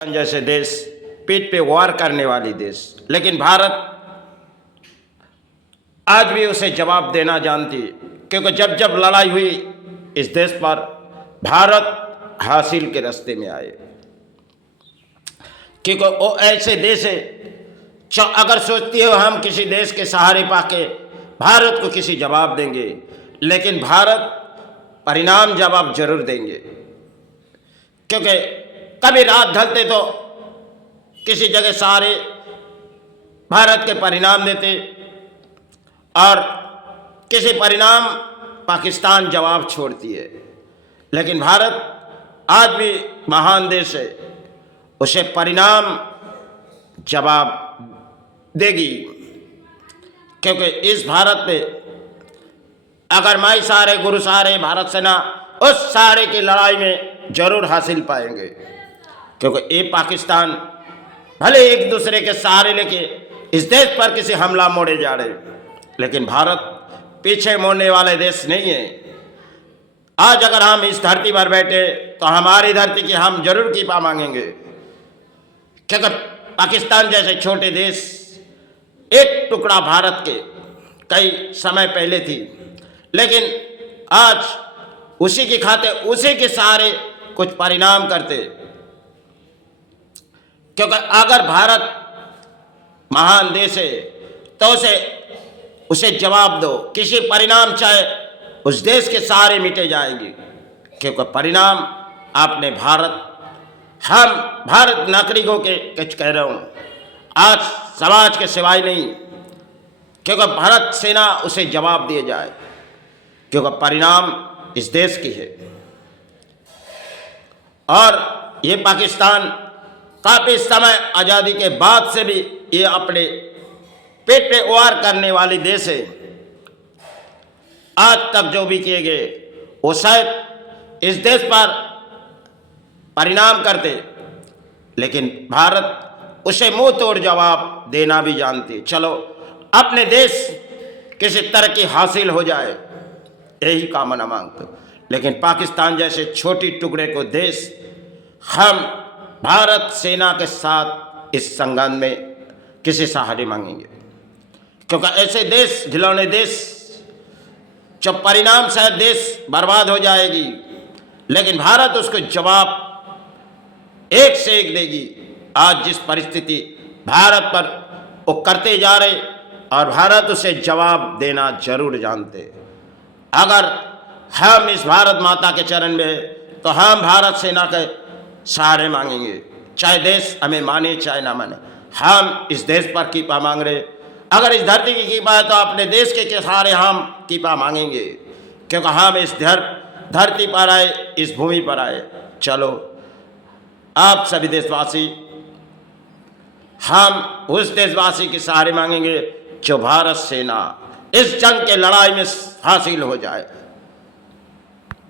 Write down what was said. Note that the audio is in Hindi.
जैसे देश पीठ पे वार करने वाली देश, लेकिन भारत आज भी उसे जवाब देना जानती, क्योंकि जब जब लड़ाई हुई इस देश पर भारत हासिल के रास्ते में आए। क्योंकि वो ऐसे देश है अगर सोचती हो हम किसी देश के सहारे पाके भारत को किसी जवाब देंगे, लेकिन भारत परिणाम जवाब जरूर देंगे। क्योंकि कभी रात ढलते तो किसी जगह सारे भारत के परिणाम देते और किसी परिणाम पाकिस्तान जवाब छोड़ती है, लेकिन भारत आज भी महान देश है, उसे परिणाम जवाब देगी। क्योंकि इस भारत में अगर माई सारे गुरु सारे भारत सेना उस सारे की लड़ाई में जरूर हासिल पाएंगे। क्योंकि ये पाकिस्तान भले एक दूसरे के सहारे लेके इस देश पर किसी हमला मोड़े जा रहे, लेकिन भारत पीछे मोड़ने वाले देश नहीं है। आज अगर हम इस धरती पर बैठे तो हमारी धरती की हम जरूर कीपा मांगेंगे। क्योंकि पाकिस्तान जैसे छोटे देश एक टुकड़ा भारत के कई समय पहले थी, लेकिन आज उसी की खातिर उसी के सहारे कुछ परिणाम करते। क्योंकि अगर भारत महान देश है तो उसे जवाब दो, किसी परिणाम चाहे उस देश के सहारे मिटे जाएंगे। क्योंकि परिणाम आपने हम भारत नागरिकों के कुछ कह रहा हूँ, आज समाज के सिवाय नहीं, क्योंकि भारत सेना उसे जवाब दिए जाए, क्योंकि परिणाम इस देश की है। और ये पाकिस्तान काफ़ी समय आज़ादी के बाद से भी ये अपने पेट पे वार करने वाली देश है। आज तक जो भी किए गए वो शायद इस देश पर परिणाम करते, लेकिन भारत उसे मुंह तोड़ जवाब देना भी जानती। चलो अपने देश किसी तरक्की हासिल हो जाए, यही कामना मांगते, लेकिन पाकिस्तान जैसे छोटी टुकड़े को देश हम भारत सेना के साथ इस संघर्ष में किसी सहारे मांगेंगे। क्योंकि ऐसे देश खिलौने देश जब परिणाम शायद देश बर्बाद हो जाएगी, लेकिन भारत उसको जवाब एक से एक देगी। आज जिस परिस्थिति भारत पर वो करते जा रहे और भारत उसे जवाब देना जरूर जानते। अगर हम इस भारत माता के चरण में तो हम भारत सेना के सहारे मांगेंगे, चाहे देश हमें माने चाहे ना माने। हम इस देश पर कीपा मांग रहे, अगर इस धरती की कीपा है तो अपने देश के सहारे हम कीपा मांगेंगे। क्योंकि हम इस धरती पर आए, इस भूमि पर आए। चलो आप सभी देशवासी, हम उस देशवासी के सहारे मांगेंगे जो भारत सेना इस जंग के लड़ाई में हासिल हो जाए।